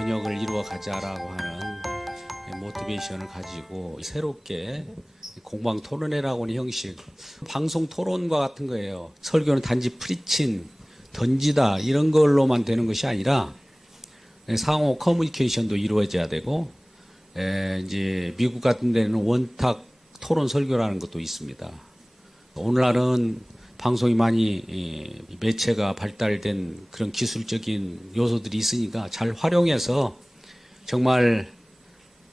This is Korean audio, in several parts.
번역을 이루어 가자라고 하는 모티베이션을 가지고 새롭게 공방 토론회라고 하는 형식, 방송 토론과 같은 거예요. 설교는 단지 프리칭, 던지다 이런 걸로만 되는 것이 아니라 상호 커뮤니케이션도 이루어져야 되고, 이제 미국 같은 데는 원탁 토론 설교라는 것도 있습니다. 오늘날은 방송이 많이 매체가 발달된 그런 기술적인 요소들이 있으니까 잘 활용해서 정말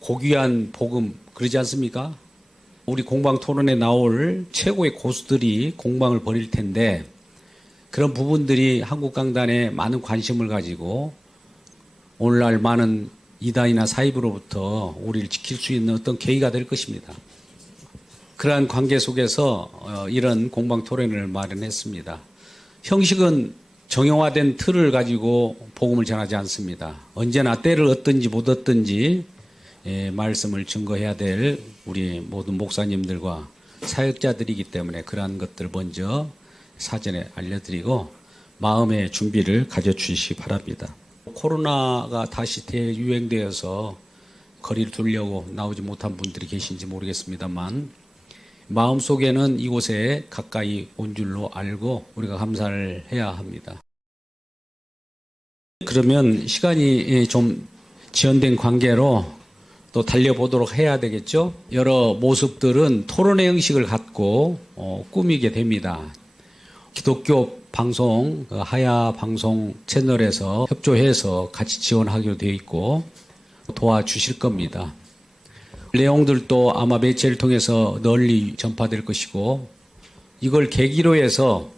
고귀한 복음, 그러지 않습니까? 우리 공방 토론에 나올 최고의 고수들이 공방을 벌일 텐데, 그런 부분들이 한국 강단에 많은 관심을 가지고 오늘날 많은 이단이나 사입으로부터 우리를 지킬 수 있는 어떤 계기가 될 것입니다. 그러한 관계 속에서 이런 공방 토론을 마련했습니다. 형식은 정형화된 틀을 가지고 복음을 전하지 않습니다. 언제나 때를 얻든지 못 얻든지 말씀을 증거해야 될 우리 모든 목사님들과 사역자들이기 때문에 그러한 것들 먼저 사전에 알려드리고 마음의 준비를 가져주시기 바랍니다. 코로나가 다시 대유행되어서 거리를 두려고 나오지 못한 분들이 계신지 모르겠습니다만, 마음속에는 이곳에 가까이 온 줄로 알고 우리가 감사를 해야 합니다. 그러면 시간이 좀 지연된 관계로 또 달려보도록 해야 되겠죠. 여러 모습들은 토론의 형식을 갖고 꾸미게 됩니다. 기독교 방송, 하야 방송 채널에서 협조해서 같이 지원하기로 되어 있고 도와주실 겁니다. 내용들도 아마 매체를 통해서 널리 전파될 것이고, 이걸 계기로 해서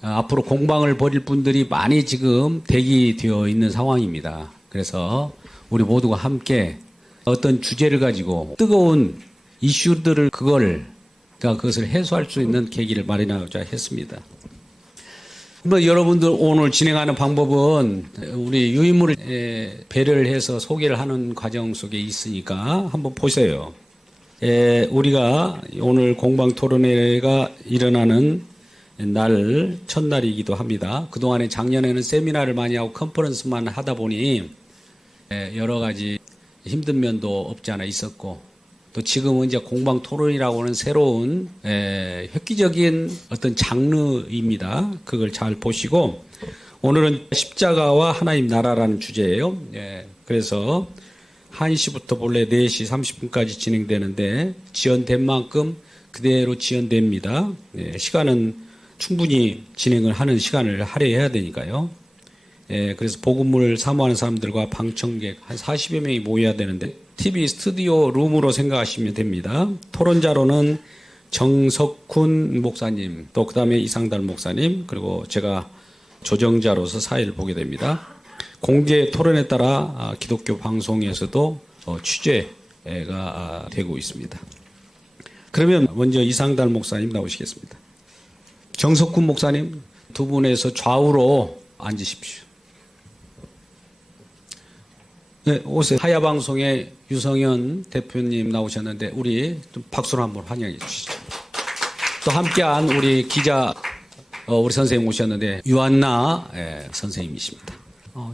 앞으로 공방을 벌일 분들이 많이 지금 대기되어 있는 상황입니다. 그래서 우리 모두가 함께 어떤 주제를 가지고 뜨거운 이슈들을 그것을 해소할 수 있는 계기를 마련하고자 했습니다. 여러분들 오늘 진행하는 방법은 우리 유인물을 배려를 해서 소개를 하는 과정 속에 있으니까 한번 보세요. 우리가 오늘 공방 토론회가 일어나는 날 첫날이기도 합니다. 그동안에 작년에는 세미나를 많이 하고 컨퍼런스만 하다 보니 여러 가지 힘든 면도 없지 않아 있었고, 또 지금은 이제 공방 토론이라고 하는 새로운 획기적인 어떤 장르입니다. 그걸 잘 보시고, 오늘은 십자가와 하나님 나라라는 주제예요. 그래서 1시부터 본래 4시 30분까지 진행되는데 지연된 만큼 그대로 지연됩니다. 시간은 충분히 진행을 하는 시간을 할애해야 되니까요. 그래서 복음을 사모하는 사람들과 방청객 한 40여 명이 모여야 되는데 TV 스튜디오 룸으로 생각하시면 됩니다. 토론자로는 정석훈 목사님, 또 그 다음에 이상달 목사님, 그리고 제가 조정자로서 사회를 보게 됩니다. 공개 토론에 따라 기독교 방송에서도 취재가 되고 있습니다. 그러면 먼저 이상달 목사님 나오시겠습니다. 정석훈 목사님, 두 분에서 좌우로 앉으십시오. 네, 오세요. 하야방송의 유성현 대표님 나오셨는데 우리 좀 박수로 한번 환영해 주시죠. 또 함께한 우리 기자 우리 선생님 오셨는데 유한나 선생님이십니다.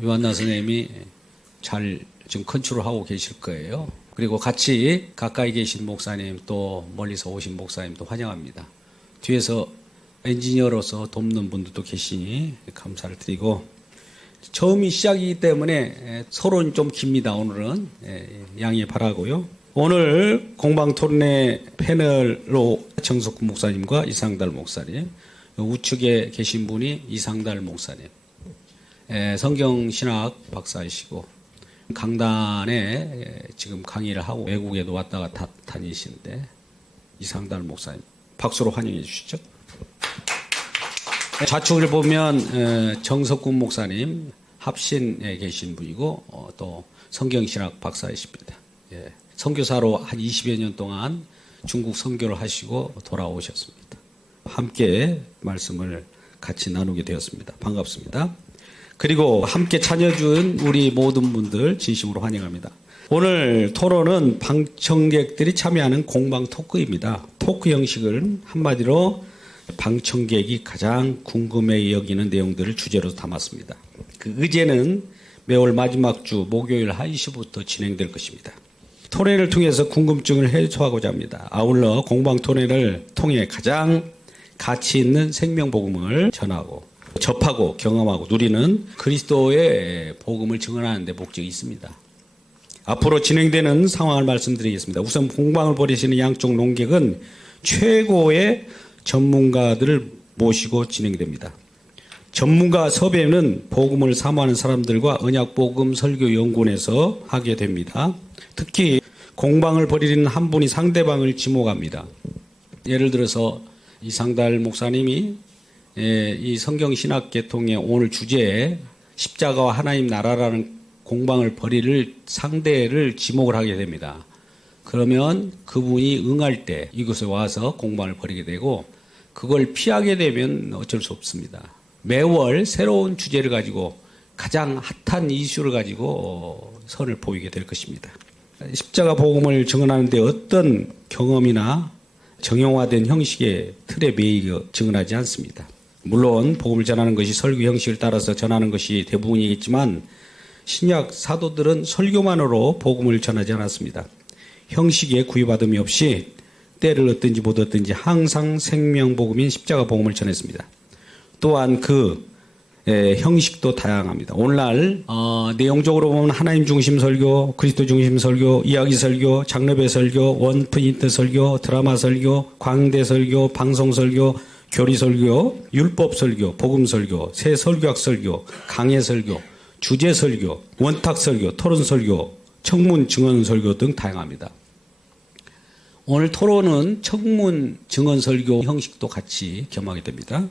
유한나 선생님이 잘 지금 컨트롤하고 계실 거예요. 그리고 같이 가까이 계신 목사님, 또 멀리서 오신 목사님도 환영합니다. 뒤에서 엔지니어로서 돕는 분들도 계시니 감사를 드리고, 처음이 시작이기 때문에 서론이 좀 깁니다. 오늘은 양해 바라고요. 오늘 공방 토론회 패널로 정석훈 목사님과 이상달 목사님, 우측에 계신 분이 이상달 목사님, 성경신학 박사이시고 강단에 지금 강의를 하고 외국에도 왔다 갔다 다니시는데 이상달 목사님, 박수로 환영해 주시죠. 좌측을 보면 정석훈 목사님 합신에 계신 분이고, 또 성경신학 박사이십니다. 선교사로 한 20여 년 동안 중국 선교를 하시고 돌아오셨습니다. 함께 말씀을 같이 나누게 되었습니다. 반갑습니다. 그리고 함께 참여준 우리 모든 분들 진심으로 환영합니다. 오늘 토론은 방청객들이 참여하는 공방 토크입니다. 토크 형식은 한마디로 방청객이 가장 궁금해 여기는 내용들을 주제로 담았습니다. 그 의제는 매월 마지막 주 목요일 1시부터 진행될 것입니다. 토론회를 통해서 궁금증을 해소하고자 합니다. 아울러 공방 토론회를 통해 가장 가치 있는 생명복음을 전하고 접하고 경험하고 누리는 그리스도의 복음을 증언하는 데 목적이 있습니다. 앞으로 진행되는 상황을 말씀드리겠습니다. 우선 공방을 벌이시는 양쪽 논객은 최고의 전문가들을 모시고 진행됩니다. 전문가 섭외는 복음을 사모하는 사람들과 언약복음설교연구원에서 하게 됩니다. 특히 공방을 벌이는 한 분이 상대방을 지목합니다. 예를 들어서 이상달 목사님이 이 성경신학계통의 오늘 주제에 십자가와 하나님 나라라는 공방을 벌일 상대를 지목을 하게 됩니다. 그러면 그분이 응할 때 이곳에 와서 공방을 벌이게 되고 그걸 피하게 되면 어쩔 수 없습니다. 매월 새로운 주제를 가지고 가장 핫한 이슈를 가지고 선을 보이게 될 것입니다. 십자가 복음을 증언하는데 어떤 경험이나 정형화된 형식의 틀에 매이고 증언하지 않습니다. 물론 복음을 전하는 것이 설교 형식을 따라서 전하는 것이 대부분이겠지만 신약 사도들은 설교만으로 복음을 전하지 않았습니다. 형식에 구애받음이 없이 때를 얻든지 못 얻든지 항상 생명복음인 십자가 복음을 전했습니다. 또한 그 형식도 다양합니다. 오늘날 내용적으로 보면 하나님 중심 설교, 그리스도 중심 설교, 이야기 설교, 장르배 설교, 원프린트 설교, 드라마 설교, 광대 설교, 방송 설교, 교리 설교, 율법 설교, 복음 설교, 새 설교학 설교, 강해 설교, 주제 설교, 원탁 설교, 토론 설교, 청문 증언 설교 등 다양합니다. 오늘 토론은 청문 증언 설교 형식도 같이 겸하게 됩니다.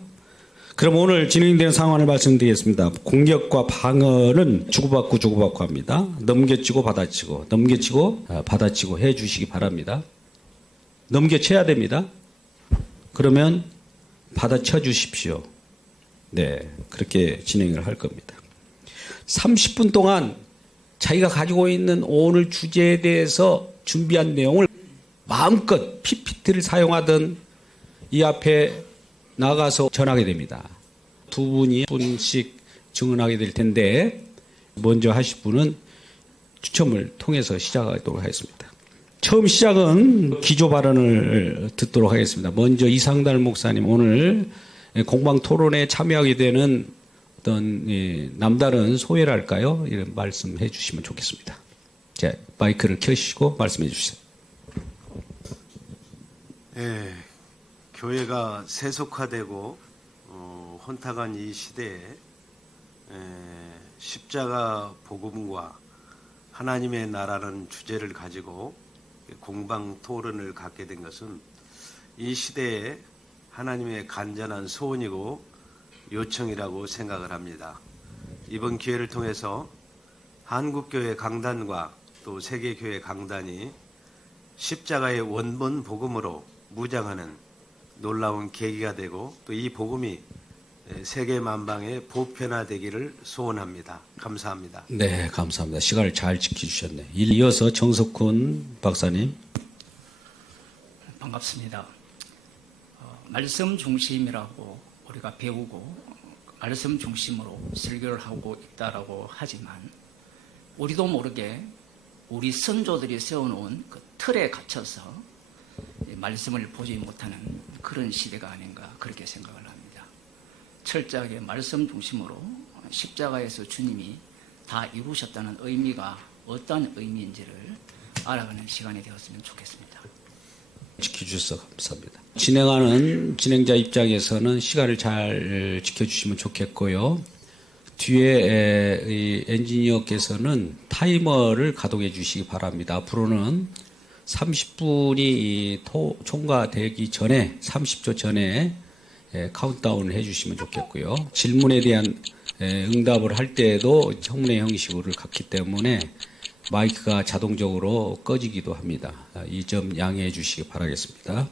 그럼 오늘 진행되는 상황을 말씀드리겠습니다. 공격과 방어는 주고받고 합니다. 넘겨치고 받아치고, 넘겨치고 받아치고 해 주시기 바랍니다. 넘겨쳐야 됩니다. 그러면 받아쳐 주십시오. 네, 그렇게 진행을 할 겁니다. 30분 동안 자기가 가지고 있는 오늘 주제에 대해서 준비한 내용을 마음껏 PPT를 사용하든 이 앞에 나가서 전하게 됩니다. 두 분씩 증언하게 될 텐데 먼저 하실 분은 추첨을 통해서 시작하도록 하겠습니다. 처음 시작은 기조 발언을 듣도록 하겠습니다. 먼저 이상달 목사님, 오늘 공방 토론에 참여하게 되는 어떤 남다른 소회랄까요? 이런 말씀해 주시면 좋겠습니다. 자, 마이크를 켜시고 말씀해 주세요. 네, 교회가 세속화되고 혼탁한 이 시대에 십자가 복음과 하나님의 나라는 주제를 가지고 공방 토론을 갖게 된 것은 이 시대에 하나님의 간절한 소원이고 요청이라고 생각을 합니다. 이번 기회를 통해서 한국교회 강단과 또 세계교회 강단이 십자가의 원본 복음으로 무장하는 놀라운 계기가 되고 또 이 복음이 세계 만방에 보편화되기를 소원합니다. 감사합니다. 네, 감사합니다. 시간을 잘 지켜주셨네. 이어서 정석훈 박사님. 반갑습니다. 말씀 중심이라고 우리가 배우고 말씀 중심으로 설교를 하고 있다라고 하지만 우리도 모르게 우리 선조들이 세워놓은 그 틀에 갇혀서 말씀을 보지 못하는 그런 시대가 아닌가 그렇게 생각을 합니다. 철저하게 말씀 중심으로 십자가에서 주님이 다 이루셨다는 의미가 어떤 의미인지를 알아가는 시간이 되었으면 좋겠습니다. 지켜주셔서 감사합니다. 진행하는 진행자 입장에서는 시간을 잘 지켜주시면 좋겠고요. 뒤에 이 엔지니어께서는 타이머를 가동해 주시기 바랍니다. 앞으로는 30분이 총과되기 전에 30초 전에 카운트다운을 해주시면 좋겠고요. 질문에 대한 응답을 할 때에도 청문회 형식으로 갔기 때문에 마이크가 자동적으로 꺼지기도 합니다. 이 점 양해해 주시기 바라겠습니다.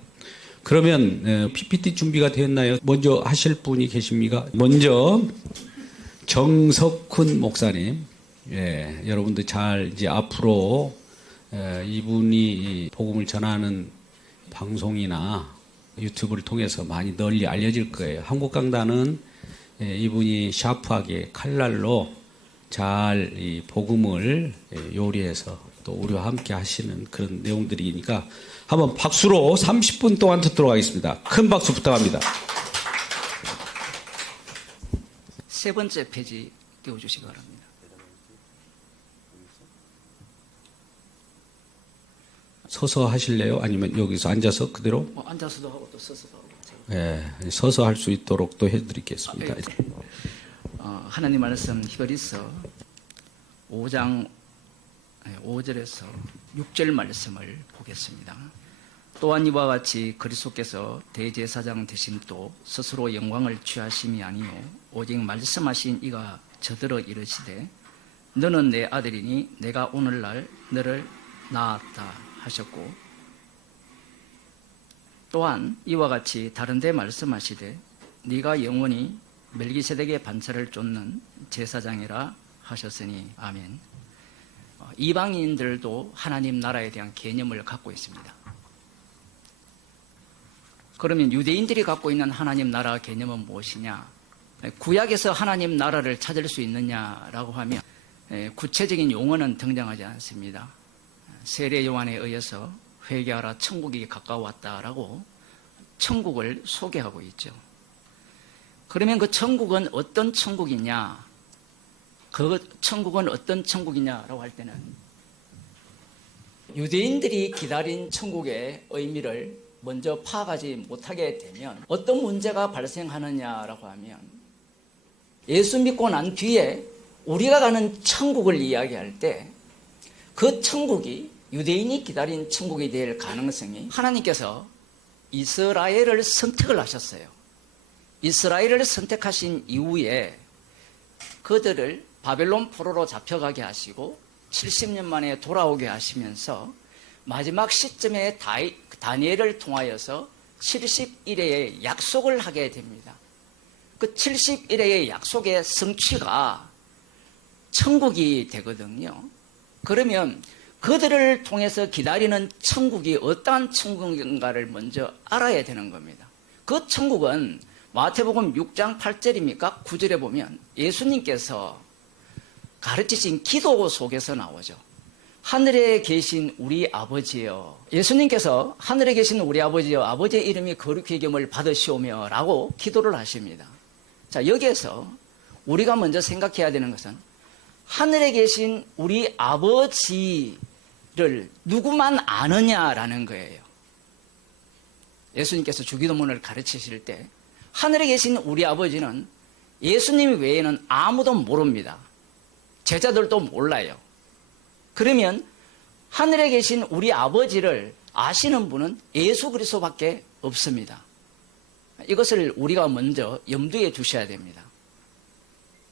그러면 PPT 준비가 됐나요? 먼저 하실 분이 계십니까? 먼저 정석훈 목사님, 여러분들 잘 이제 앞으로 이분이 복음을 전하는 방송이나 유튜브를 통해서 많이 널리 알려질 거예요. 한국강단은 이분이 샤프하게 칼날로 잘 이 복음을 요리해서 또 우리와 함께 하시는 그런 내용들이니까 한번 박수로 30분 동안 듣도록 하겠습니다. 큰 박수 부탁합니다. 세 번째 페이지 띄워주시기 바랍니다. 서서 하실래요? 아니면 여기서 앉아서 그대로? 앉아서도 하고 또 서서도 하고. 네, 서서 할 수 있도록 또 해드리겠습니다. 하나님 말씀 히브리서 5장 5절에서 6절 말씀을 보겠습니다. 또한 이와 같이 그리스도께서 대제사장 되심도 스스로 영광을 취하심이 아니요 오직 말씀하신 이가 저더러 이르시되 너는 내 아들이니 내가 오늘날 너를 낳았다 하셨고, 또한 이와 같이 다른 데 말씀하시되 네가 영원히 멜기세덱의 반차를 쫓는 제사장이라 하셨으니 아멘. 이방인들도 하나님 나라에 대한 개념을 갖고 있습니다. 그러면 유대인들이 갖고 있는 하나님 나라 개념은 무엇이냐? 구약에서 하나님 나라를 찾을 수 있느냐라고 하면 구체적인 용어는 등장하지 않습니다. 세례 요한에 의해서 회개하라 천국이 가까웠다라고 천국을 소개하고 있죠. 그러면 그 천국은 어떤 천국이냐? 그 천국은 어떤 천국이냐라고 할 때는 유대인들이 기다린 천국의 의미를 먼저 파악하지 못하게 되면 어떤 문제가 발생하느냐라고 하면 예수 믿고 난 뒤에 우리가 가는 천국을 이야기할 때 그 천국이 유대인이 기다린 천국이 될 가능성이, 하나님께서 이스라엘을 선택을 하셨어요. 이스라엘을 선택하신 이후에 그들을 바벨론 포로로 잡혀가게 하시고 70년 만에 돌아오게 하시면서 마지막 시점에 다니엘을 통하여서 70일의 약속을 하게 됩니다. 그 70일의 약속의 성취가 천국이 되거든요. 그러면 그들을 통해서 기다리는 천국이 어떠한 천국인가를 먼저 알아야 되는 겁니다. 그 천국은 마태복음 6장 8절입니까? 9절에 보면 예수님께서 가르치신 기도 속에서 나오죠. 하늘에 계신 우리 아버지여. 예수님께서 하늘에 계신 우리 아버지여, 아버지의 이름이 거룩히 여김을 받으시오며 라고 기도를 하십니다. 자, 여기에서 우리가 먼저 생각해야 되는 것은 하늘에 계신 우리 아버지를 누구만 아느냐라는 거예요. 예수님께서 주기도문을 가르치실 때 하늘에 계신 우리 아버지는 예수님 외에는 아무도 모릅니다. 제자들도 몰라요. 그러면 하늘에 계신 우리 아버지를 아시는 분은 예수 그리스도밖에 없습니다. 이것을 우리가 먼저 염두에 두셔야 됩니다.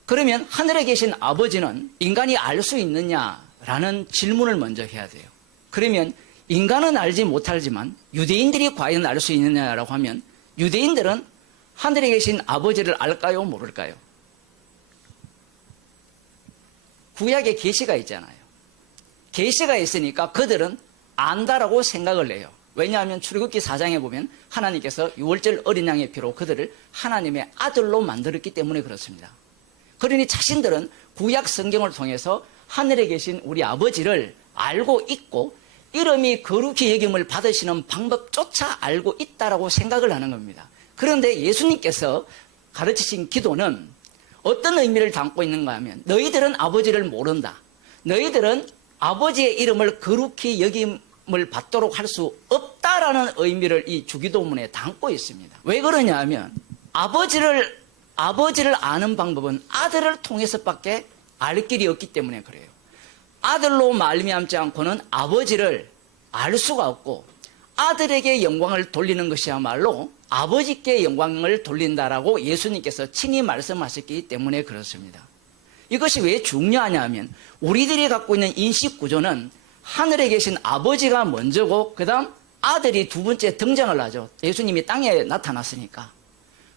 그러면 하늘에 계신 아버지는 인간이 알 수 있느냐라는 질문을 먼저 해야 돼요. 그러면 인간은 알지 못하지만 유대인들이 과연 알 수 있느냐라고 하면 유대인들은 하늘에 계신 아버지를 알까요? 모를까요? 구약에 계시가 있잖아요. 계시가 있으니까 그들은 안다라고 생각을 해요. 왜냐하면 출애굽기 4장에 보면 하나님께서 유월절 어린 양의 피로 그들을 하나님의 아들로 만들었기 때문에 그렇습니다. 그러니 자신들은 구약 성경을 통해서 하늘에 계신 우리 아버지를 알고 있고 이름이 거룩히 여김을 받으시는 방법조차 알고 있다라고 생각을 하는 겁니다. 그런데 예수님께서 가르치신 기도는 어떤 의미를 담고 있는가 하면 너희들은 아버지를 모른다. 너희들은 아버지의 이름을 거룩히 여김을 받도록 할 수 없다라는 의미를 이 주기도문에 담고 있습니다. 왜 그러냐 하면 아버지를 아는 방법은 아들을 통해서밖에 알 길이 없기 때문에 그래요. 아들로 말미암지 않고는 아버지를 알 수가 없고 아들에게 영광을 돌리는 것이야말로 아버지께 영광을 돌린다라고 예수님께서 친히 말씀하셨기 때문에 그렇습니다. 이것이 왜 중요하냐 하면 우리들이 갖고 있는 인식 구조는 하늘에 계신 아버지가 먼저고 그 다음 아들이 두 번째 등장을 하죠. 예수님이 땅에 나타났으니까.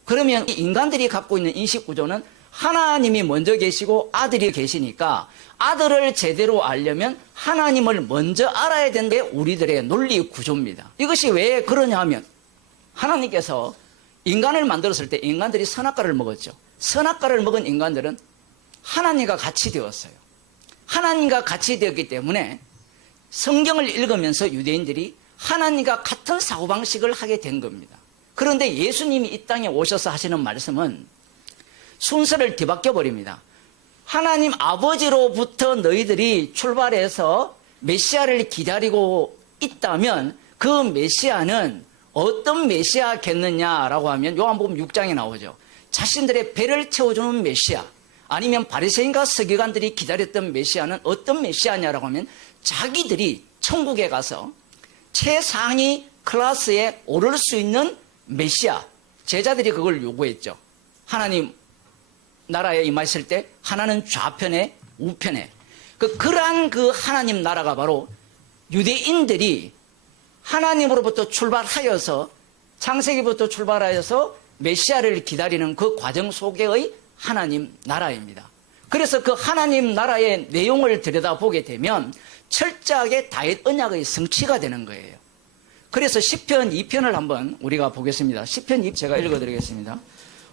그러면 인간들이 갖고 있는 인식 구조는 하나님이 먼저 계시고 아들이 계시니까 아들을 제대로 알려면 하나님을 먼저 알아야 되는 게 우리들의 논리 구조입니다. 이것이 왜 그러냐 하면 하나님께서 인간을 만들었을 때 인간들이 선악과를 먹었죠. 선악과를 먹은 인간들은 하나님과 같이 되었어요. 하나님과 같이 되었기 때문에 성경을 읽으면서 유대인들이 하나님과 같은 사고방식을 하게 된 겁니다. 그런데 예수님이 이 땅에 오셔서 하시는 말씀은 순서를 뒤바뀌어 버립니다. 하나님 아버지로부터 너희들이 출발해서 메시아를 기다리고 있다면 그 메시아는 어떤 메시아겠느냐라고 하면 요한복음 6장에 나오죠. 자신들의 배를 채워주는 메시아, 아니면 바리새인과 서기관들이 기다렸던 메시아는 어떤 메시아냐라고 하면 자기들이 천국에 가서 최상위 클래스에 오를 수 있는 메시아, 제자들이 그걸 요구했죠. 하나님 나라에 임하실 때 하나는 좌편에 우편에 그러한 그 하나님 나라가 바로 유대인들이 하나님으로부터 출발하여서 창세기부터 출발하여서 메시아를 기다리는 그 과정 속에의 하나님 나라입니다. 그래서 그 하나님 나라의 내용을 들여다보게 되면 철저하게 다윗 언약의 성취가 되는 거예요. 그래서 시편 2편을 한번 우리가 보겠습니다. 시편 2 제가 읽어드리겠습니다.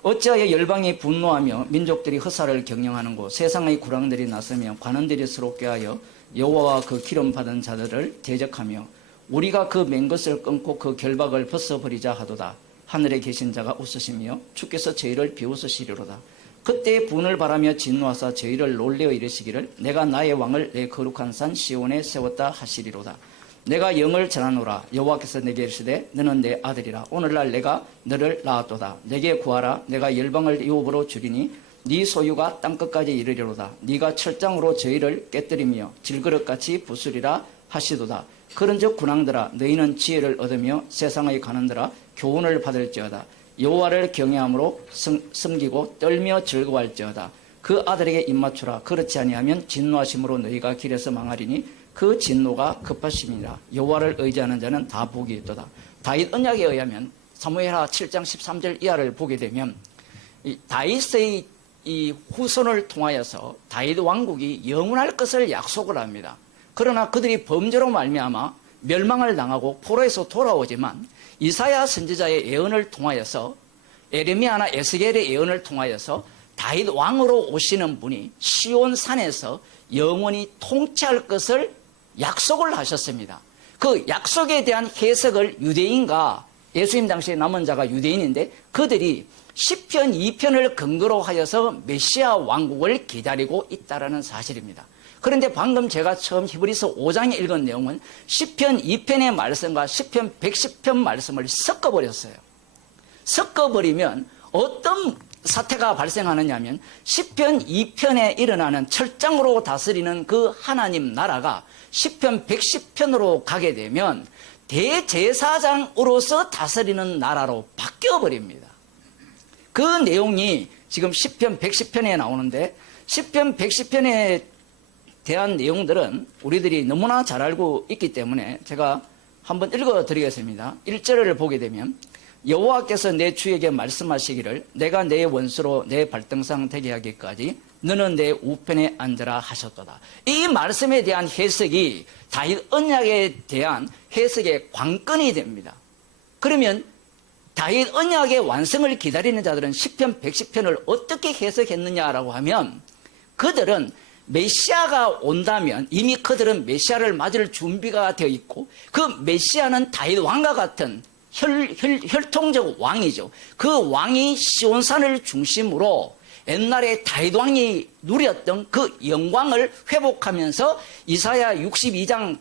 어찌하여 열방이 분노하며 민족들이 허사를 경영하는고 세상의 구랑들이 나서며 관원들이 스럽게 하여 여호와와 그 기름 받은 자들을 대적하며 우리가 그 맨 것을 끊고 그 결박을 벗어버리자 하도다. 하늘에 계신 자가 웃으시며 주께서 저희를 비웃으시리로다. 그때 분을 바라며 진노하사 저희를 놀래어 이르시기를 내가 나의 왕을 내 거룩한 산 시온에 세웠다 하시리로다. 내가 영을 전하노라. 여호와께서 내게 이르시되 너는 내 아들이라. 오늘날 내가 너를 낳았도다. 내게 구하라. 내가 열방을 유업으로 주리니 네 소유가 땅끝까지 이르리로다. 네가 철장으로 저희를 깨뜨리며 질그릇같이 부수리라 하시도다. 그런즉 군왕들아 너희는 지혜를 얻으며 세상의 관원들아 교훈을 받을지어다. 여호와를 경외함으로 섬기고 떨며 즐거워할지어다. 그 아들에게 입맞추라. 그렇지 아니하면 진노하심으로 너희가 길에서 망하리니 그 진노가 급하심이라. 여호와를 의지하는 자는 다 복이 있도다. 다윗 언약에 의하면 사무엘하 7장 13절 이하를 보게 되면 이 다윗의 이 후손을 통하여서 다윗 왕국이 영원할 것을 약속을 합니다. 그러나 그들이 범죄로 말미암아 멸망을 당하고 포로에서 돌아오지만 이사야 선지자의 예언을 통하여서 에레미야나 에스겔의 예언을 통하여서 다윗 왕으로 오시는 분이 시온 산에서 영원히 통치할 것을 약속을 하셨습니다. 그 약속에 대한 해석을 유대인과 예수님 당시에 남은 자가 유대인인데 그들이 시편 2편을 근거로 하여서 메시아 왕국을 기다리고 있다는 사실입니다. 그런데 방금 제가 처음 히브리서 5장에 읽은 내용은 시편 2편의 말씀과 시편 110편 말씀을 섞어버렸어요. 섞어버리면 어떤 사태가 발생하느냐 하면 시편 2편에 일어나는 철장으로 다스리는 그 하나님 나라가 시편 110편으로 가게 되면 대제사장으로서 다스리는 나라로 바뀌어버립니다. 그 내용이 지금 시편 110편에 나오는데 시편 110편에 대한 내용들은 우리들이 너무나 잘 알고 있기 때문에 제가 한번 읽어드리겠습니다. 1절을 보게 되면 여호와께서 내 주에게 말씀하시기를 내가 내 원수로 내 발등상 되게 하기까지 너는 내 우편에 앉으라 하셨도다. 이 말씀에 대한 해석이 다윗 언약에 대한 해석의 관건이 됩니다. 그러면 다윗 언약의 완성을 기다리는 자들은 시편 110편을 어떻게 해석했느냐라고 하면 그들은 메시아가 온다면 이미 그들은 메시아를 맞을 준비가 되어 있고 그 메시아는 다윗 왕과 같은 혈통적 왕이죠. 그 왕이 시온산을 중심으로 옛날에 다윗 왕이 누렸던 그 영광을 회복하면서 이사야 62장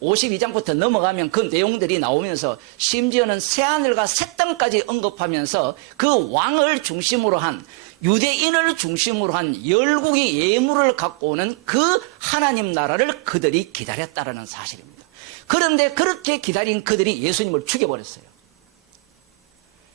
52장부터 넘어가면 그 내용들이 나오면서 심지어는 새하늘과 새 땅까지 언급하면서 그 왕을 중심으로 한 유대인을 중심으로 한 열국의 예물을 갖고 오는 그 하나님 나라를 그들이 기다렸다라는 사실입니다. 그런데 그렇게 기다린 그들이 예수님을 죽여버렸어요.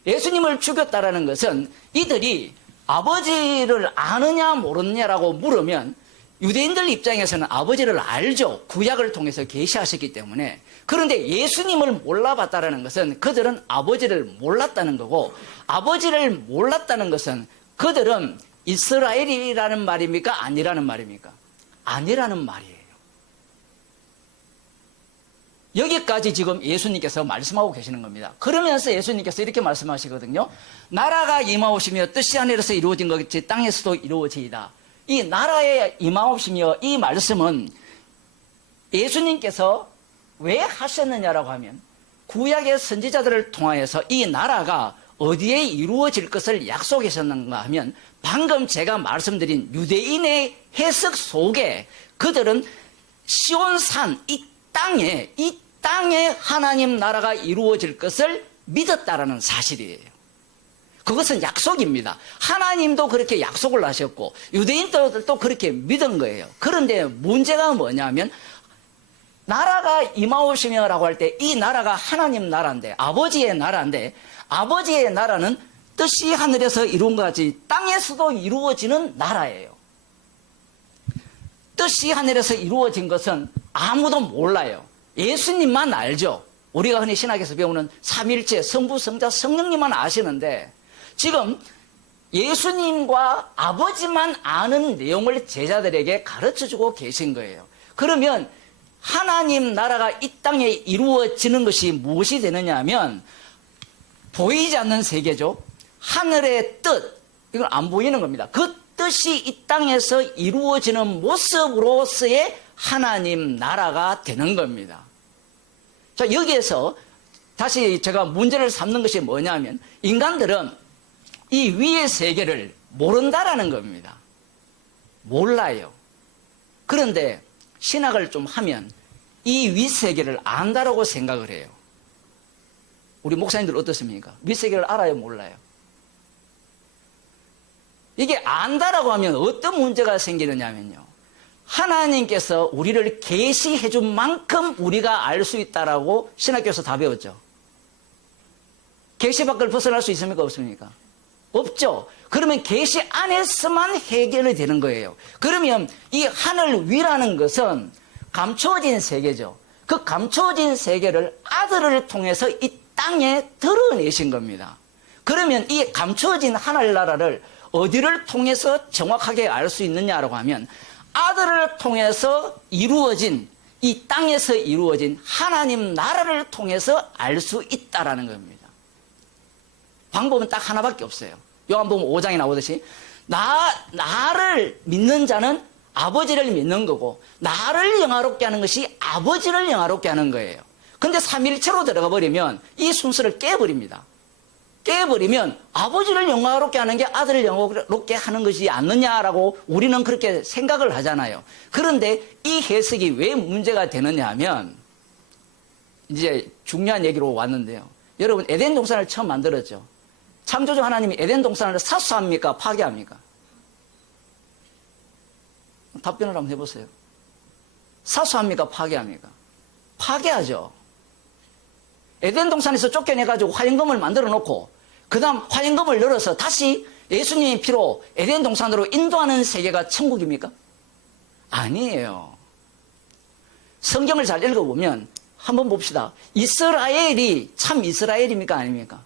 예수님을 죽였다라는 것은 이들이 아버지를 아느냐 모르느냐라고 물으면 유대인들 입장에서는 아버지를 알죠. 구약을 통해서 계시하셨기 때문에. 그런데 예수님을 몰라봤다라는 것은 그들은 아버지를 몰랐다는 거고 아버지를 몰랐다는 것은 그들은 이스라엘이라는 말입니까? 아니라는 말입니까? 아니라는 말이에요. 여기까지 지금 예수님께서 말씀하고 계시는 겁니다. 그러면서 예수님께서 이렇게 말씀하시거든요. 나라가 임하오시며 뜻이 하늘에서 이루어진 것 같이 땅에서도 이루어지이다. 이 나라에 임하옵시며 이 말씀은 예수님께서 왜 하셨느냐라고 하면 구약의 선지자들을 통하여서 이 나라가 어디에 이루어질 것을 약속하셨는가 하면 방금 제가 말씀드린 유대인의 해석 속에 그들은 시온산 이 땅에 하나님 나라가 이루어질 것을 믿었다라는 사실이에요. 그것은 약속입니다. 하나님도 그렇게 약속을 하셨고 유대인들도 그렇게 믿은 거예요. 그런데 문제가 뭐냐면 나라가 임하오시며라고 할 때 이 나라가 하나님 나라인데 아버지의 나라인데 아버지의 나라는 뜻이 하늘에서 이룬 것 같이 땅에서도 이루어지는 나라예요. 뜻이 하늘에서 이루어진 것은 아무도 몰라요. 예수님만 알죠. 우리가 흔히 신학에서 배우는 삼일체, 성부, 성자, 성령님만 아시는데 지금 예수님과 아버지만 아는 내용을 제자들에게 가르쳐주고 계신 거예요. 그러면 하나님 나라가 이 땅에 이루어지는 것이 무엇이 되느냐 하면 보이지 않는 세계죠. 하늘의 뜻, 이건 안 보이는 겁니다. 그 뜻이 이 땅에서 이루어지는 모습으로서의 하나님 나라가 되는 겁니다. 자, 여기에서 다시 제가 문제를 삼는 것이 뭐냐면 인간들은 이 위의 세계를 모른다라는 겁니다. 몰라요. 그런데 신학을 좀 하면 이 윗세계를 안다라고 생각을 해요. 우리 목사님들 어떻습니까? 윗세계를 알아요? 몰라요? 이게 안다라고 하면 어떤 문제가 생기느냐면요. 하나님께서 우리를 계시해 준 만큼 우리가 알 수 있다라고 신학교에서 다 배웠죠. 계시 밖을 벗어날 수 있습니까? 없습니까? 없죠. 그러면 계시 안에서만 해결이 되는 거예요. 그러면 이 하늘 위라는 것은 감추어진 세계죠. 그 감추어진 세계를 아들을 통해서 이 땅에 드러내신 겁니다. 그러면 이 감추어진 하늘나라를 어디를 통해서 정확하게 알 수 있느냐라고 하면 아들을 통해서 이루어진 이 땅에서 이루어진 하나님 나라를 통해서 알 수 있다라는 겁니다. 방법은 딱 하나밖에 없어요. 요한복음 5장에 나오듯이 나를 믿는 자는 아버지를 믿는 거고 나를 영화롭게 하는 것이 아버지를 영화롭게 하는 거예요. 근데 삼일체로 들어가 버리면 이 순서를 깨버립니다. 깨버리면 아버지를 영화롭게 하는 게 아들을 영화롭게 하는 것이지 않느냐라고 우리는 그렇게 생각을 하잖아요. 그런데 이 해석이 왜 문제가 되느냐 하면 이제 중요한 얘기로 왔는데요. 여러분 에덴 동산을 처음 만들었죠. 창조주 하나님이 에덴 동산을 사수합니까? 파괴합니까? 답변을 한번 해보세요. 사수합니까? 파괴합니까? 파괴하죠. 에덴 동산에서 쫓겨내가지고 화영금을 만들어 놓고 그 다음 화영금을 열어서 다시 예수님의 피로 에덴 동산으로 인도하는 세계가 천국입니까? 아니에요. 성경을 잘 읽어보면 한번 봅시다. 이스라엘이 참 이스라엘입니까? 아닙니까?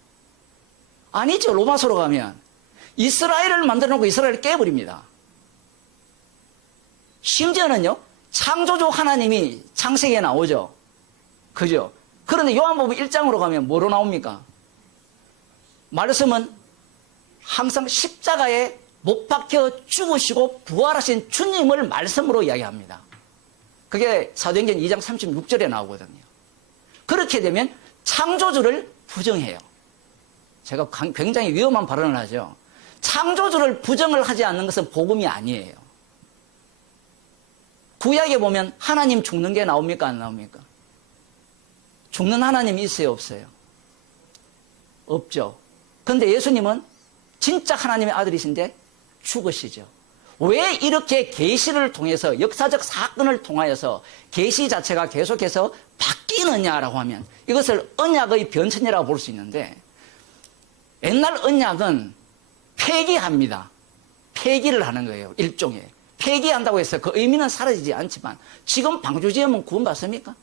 아니죠. 로마서로 가면 이스라엘을 만들어 놓고 이스라엘을 깨버립니다. 심지어는요, 창조주 하나님이 창세기에 나오죠. 그죠? 그런데 요한복음 1장으로 가면 뭐로 나옵니까? 말씀은 항상 십자가에 못 박혀 죽으시고 부활하신 주님을 말씀으로 이야기합니다. 그게 사도행전 2장 36절에 나오거든요. 그렇게 되면 창조주를 부정해요. 제가 굉장히 위험한 발언을 하죠. 창조주를 부정을 하지 않는 것은 복음이 아니에요. 구약에 보면 하나님 죽는 게 나옵니까? 안 나옵니까? 죽는 하나님이 있어요? 없어요? 없죠. 그런데 예수님은 진짜 하나님의 아들이신데 죽으시죠. 왜 이렇게 계시를 통해서 역사적 사건을 통하여서 계시 자체가 계속해서 바뀌느냐라고 하면 이것을 언약의 변천이라고 볼 수 있는데 옛날 언약은 폐기합니다. 폐기를 하는 거예요. 일종의. 폐기한다고 해서 그 의미는 사라지지 않지만 지금 방주 지으면 구원받습니까?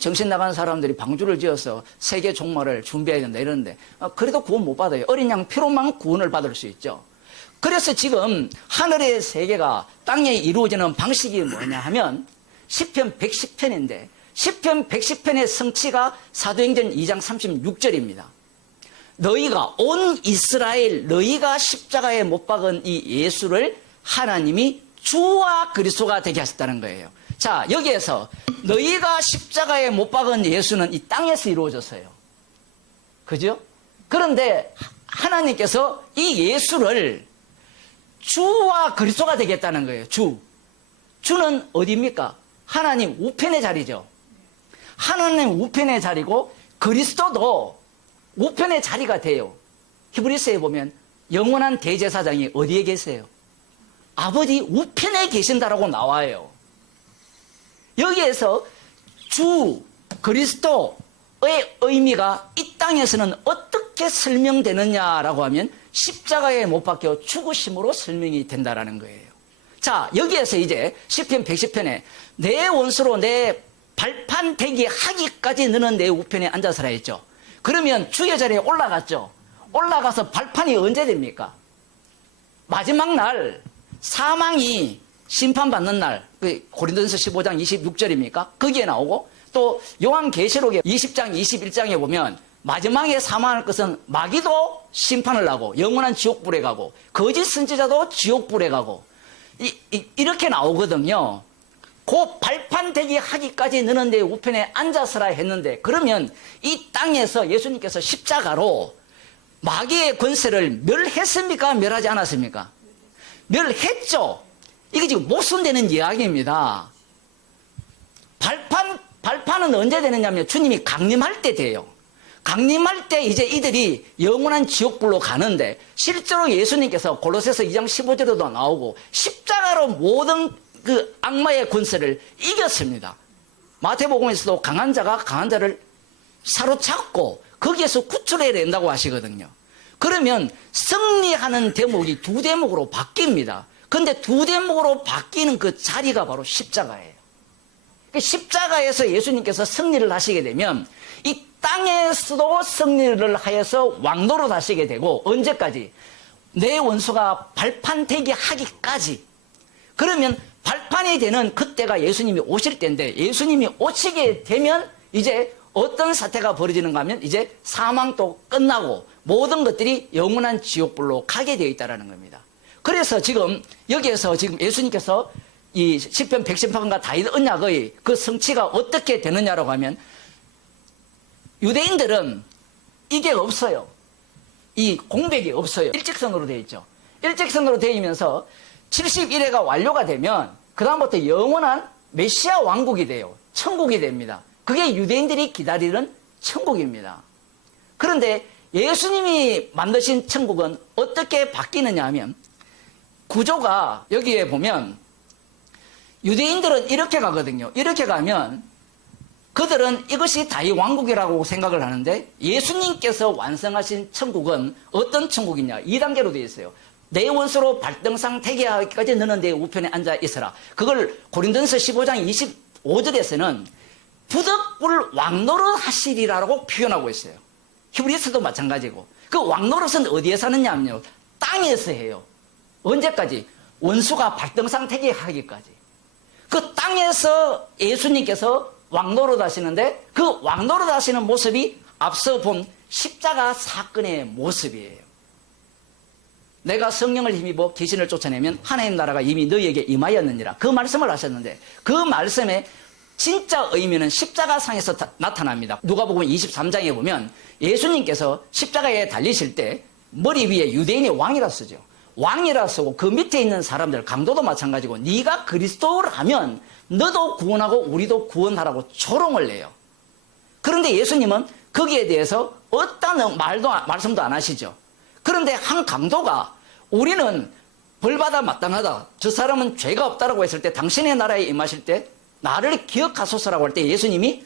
정신 나간 사람들이 방주를 지어서 세계 종말을 준비해야 된다 이러는데 그래도 구원 못 받아요. 어린 양 피로만 구원을 받을 수 있죠. 그래서 지금 하늘의 세계가 땅에 이루어지는 방식이 뭐냐 하면 시편 110편인데 시편 110편의 성취가 사도행전 2장 36절입니다. 너희가 온 이스라엘 너희가 십자가에 못 박은 이 예수를 하나님이 주와 그리스도가 되게 하셨다는 거예요. 자, 여기에서 너희가 십자가에 못 박은 예수는 이 땅에서 이루어졌어요. 그죠? 그런데 하나님께서 이 예수를 주와 그리스도가 되겠다는 거예요. 주는 어디입니까? 하나님 우편의 자리죠. 하나님 우편의 자리고 그리스도도 우편의 자리가 돼요. 히브리서에 보면 영원한 대제사장이 어디에 계세요? 아버지 우편에 계신다라고 나와요. 여기에서 주 그리스도의 의미가 이 땅에서는 어떻게 설명되느냐라고 하면 십자가에 못 박혀 죽으심으로 설명이 된다라는 거예요. 자, 여기에서 이제 시편 110편에 내 원수로 내 발판 대기 하기까지 너는 내 우편에 앉아서라 했죠. 그러면 주의 자리에 올라갔죠. 올라가서 발판이 언제 됩니까? 마지막 날 사망이 심판받는 날, 고린도전서 15장 26절입니까? 거기에 나오고 또 요한계시록의 20장 21장에 보면 마지막에 사망할 것은 마귀도 심판을 하고 영원한 지옥불에 가고 거짓 선지자도 지옥불에 가고 이렇게 나오거든요. 그 발판 대기 하기까지 너는 내 우편에 앉아서라 했는데, 그러면 이 땅에서 예수님께서 십자가로 마귀의 권세를 멸했습니까? 멸하지 않았습니까? 멸했죠. 이게 지금 모순되는 이야기입니다. 발판은 언제 되느냐면 주님이 강림할 때 돼요. 강림할 때 이제 이들이 영원한 지옥불로 가는데, 실제로 예수님께서 골로새서 2장 15절에도 나오고 십자가로 모든 그 악마의 권세를 이겼습니다. 마태복음에서도 강한 자가 강한 자를 사로잡고 거기에서 구출해야 된다고 하시거든요. 그러면 승리하는 대목이 두 대목으로 바뀝니다. 근데 두 대목으로 바뀌는 그 자리가 바로 십자가예요. 십자가에서 예수님께서 승리를 하시게 되면 이 땅에서도 승리를 하여서 왕노릇 하시게 되고, 언제까지? 내 원수가 발판 대기 하기까지. 그러면 발판이 되는 그때가 예수님이 오실 때인데, 예수님이 오시게 되면 이제 어떤 사태가 벌어지는가 하면 이제 사망도 끝나고 모든 것들이 영원한 지옥불로 가게 되어 있다는 겁니다. 그래서 지금 여기에서 지금 예수님께서 이 시편 110편과 다윗 언약의 그 성취가 어떻게 되느냐라고 하면, 유대인들은 이게 없어요. 이 공백이 없어요. 일직선으로 되어 있죠. 일직선으로 되어 있면서 71회가 완료가 되면 그 다음부터 영원한 메시아 왕국이 돼요. 천국이 됩니다. 그게 유대인들이 기다리는 천국입니다. 그런데 예수님이 만드신 천국은 어떻게 바뀌느냐 하면, 구조가 여기에 보면 유대인들은 이렇게 가거든요. 이렇게 가면 그들은 이것이 다윗 왕국이라고 생각을 하는데, 예수님께서 완성하신 천국은 어떤 천국이냐? 2단계로 되어 있어요. 내 원수로 발등상 태기하기까지 너는 내 우편에 앉아 있어라. 그걸 고린도전서 15장 25절에서는 부득불 왕노릇 하시리라고 표현하고 있어요. 히브리서도 마찬가지고. 그 왕노릇은 어디에 사느냐 하면요, 땅에서 해요. 언제까지? 원수가 발등상 태기하기까지. 그 땅에서 예수님께서 왕노릇 하시는데, 그 왕노릇 하시는 모습이 앞서 본 십자가 사건의 모습이에요. 내가 성령을 힘입어 귀신을 쫓아내면 하나님 나라가 이미 너희에게 임하였느니라. 그 말씀을 하셨는데, 그 말씀의 진짜 의미는 십자가상에서 나타납니다. 누가복음 23장에 보면 예수님께서 십자가에 달리실 때 머리 위에 유대인의 왕이라 쓰죠. 왕이라 쓰고 그 밑에 있는 사람들, 강도도 마찬가지고, 네가 그리스도라면 너도 구원하고 우리도 구원하라고 조롱을 내요. 그런데 예수님은 거기에 대해서 어떤 말씀도 안 하시죠. 그런데 한 강도가 우리는 벌받아 마땅하다, 저 사람은 죄가 없다라고 했을 때, 당신의 나라에 임하실 때 나를 기억하소서라고 할 때 예수님이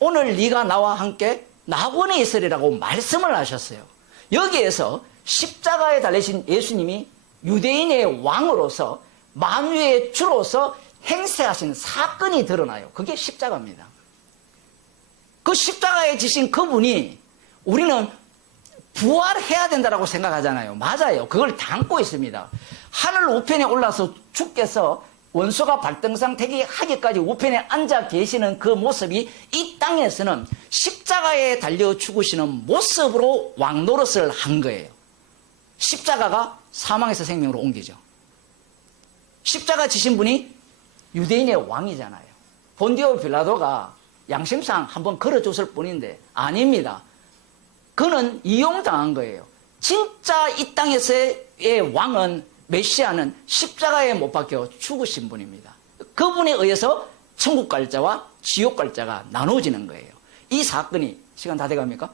오늘 네가 나와 함께 낙원에 있으리라고 말씀을 하셨어요. 여기에서 십자가에 달리신 예수님이 유대인의 왕으로서 만유의 주로서 행세하신 사건이 드러나요. 그게 십자가입니다. 그 십자가에 지신 그분이 우리는 부활해야 된다고 생각하잖아요. 맞아요. 그걸 담고 있습니다. 하늘 우편에 올라서 주께서 원수가 발등상 태기하기까지 우편에 앉아 계시는 그 모습이 이 땅에서는 십자가에 달려 죽으시는 모습으로 왕노릇을 한 거예요. 십자가가 사망에서 생명으로 옮기죠. 십자가 지신 분이 유대인의 왕이잖아요. 본디오 빌라도가 양심상 한번 걸어줬을 뿐인데 아닙니다. 그는 이용당한 거예요. 진짜 이 땅에서의 왕은 메시아는 십자가에 못 박혀 죽으신 분입니다. 그분에 의해서 천국 갈 자와 지옥 갈 자가 나누어지는 거예요. 이 사건이 시간 다 돼갑니까?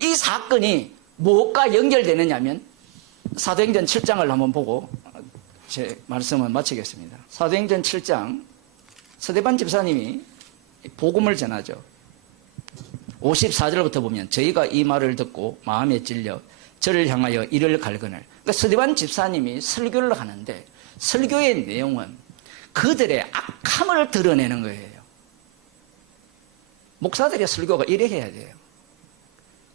이 사건이 무엇과 연결되느냐 하면 사도행전 7장을 한번 보고 제 말씀을 마치겠습니다. 사도행전 7장 스데반 집사님이 복음을 전하죠. 54절부터 보면 저희가 이 말을 듣고 마음에 찔려 저를 향하여 이를 갈거늘. 그러니까 스데반 집사님이 설교를 하는데 설교의 내용은 그들의 악함을 드러내는 거예요. 목사들의 설교가 이래 해야 돼요.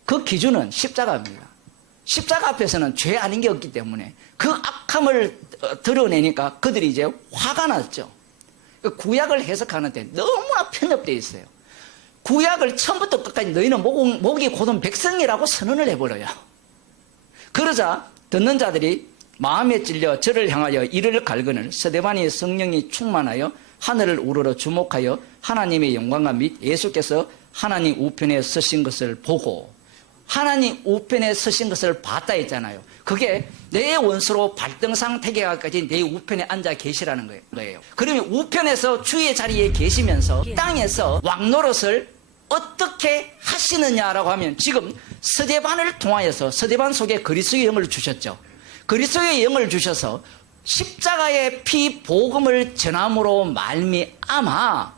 그 기준은 십자가입니다. 십자가 앞에서는 죄 아닌 게 없기 때문에 그 악함을 드러내니까 그들이 이제 화가 났죠. 구약을 해석하는데 너무나 편협되어 있어요. 구약을 처음부터 끝까지 너희는 목이 곧은 백성이라고 선언을 해버려요. 그러자 듣는 자들이 마음에 찔려 저를 향하여 이를 갈거늘 스데반이 성령이 충만하여 하늘을 우러러 주목하여 하나님의 영광과 및 예수께서 하나님 우편에 서신 것을 보고 하나님 우편에 서신 것을 봤다 했잖아요. 그게 내 원수로 발등상 태계가까지 내 우편에 앉아 계시라는 거예요. 그러면 우편에서 주의 자리에 계시면서 땅에서 왕노릇을 어떻게 하시느냐라고 하면 지금 스데반을 통하여서 스데반 속에 그리스도의 영을 주셨죠. 그리스도의 영을 주셔서 십자가의 피 복음을 전함으로 말미암아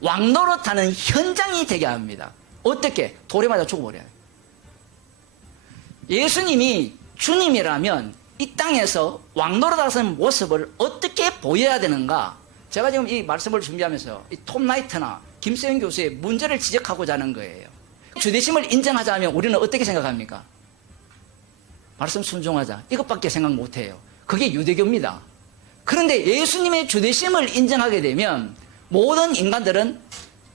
왕노릇하는 현장이 되게 합니다. 어떻게? 돌에 맞아 죽어버려요. 예수님이 주님이라면 이 땅에서 왕노릇하는 모습을 어떻게 보여야 되는가? 제가 지금 이 말씀을 준비하면서 이 톰 라이트나 김세윤 교수의 문제를 지적하고자 하는 거예요. 주대심을 인정하자면 우리는 어떻게 생각합니까? 말씀 순종하자. 이것밖에 생각 못해요. 그게 유대교입니다. 그런데 예수님의 주대심을 인정하게 되면 모든 인간들은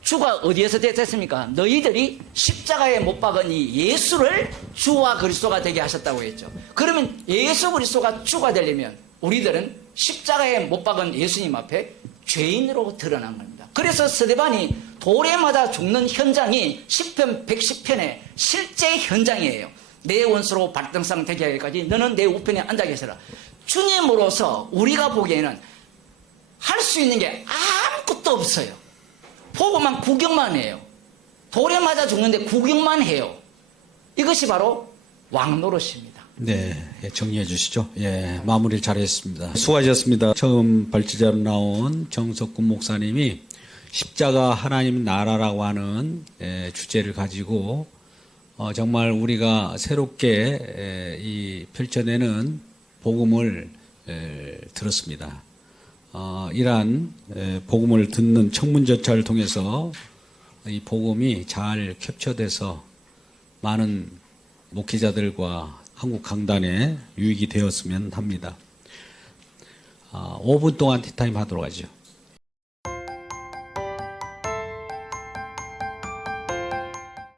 주가 어디에서 됐습니까? 너희들이 십자가에 못 박은 이 예수를 주와 그리스도가 되게 하셨다고 했죠. 그러면 예수 그리스도가 주가 되려면 우리들은 십자가에 못 박은 예수님 앞에 죄인으로 드러난 겁니다. 그래서 스데반이 돌에 맞아 죽는 현장이 시편 110편의 실제 현장이에요. 내 원수로 발등상 되게 하기까지 너는 내 우편에 앉아 계셔라. 주님으로서 우리가 보기에는 할 수 있는 게 아무것도 없어요. 보고만 구경만 해요. 돌에 맞아 죽는데 구경만 해요. 이것이 바로 왕노릇입니다. 네, 정리해 주시죠. 예, 마무리를 잘했습니다. 수고하셨습니다. 처음 발제자로 나온 정석군 목사님이 십자가 하나님 나라라고 하는 주제를 가지고 정말 우리가 새롭게 이 펼쳐내는 복음을 들었습니다. 이러한 복음을 듣는 청문절차를 통해서 이 복음이 잘 캡처돼서 많은 목회자들과 한국 강단에 유익이 되었으면 합니다. 5분 동안 티타임 하도록 하죠.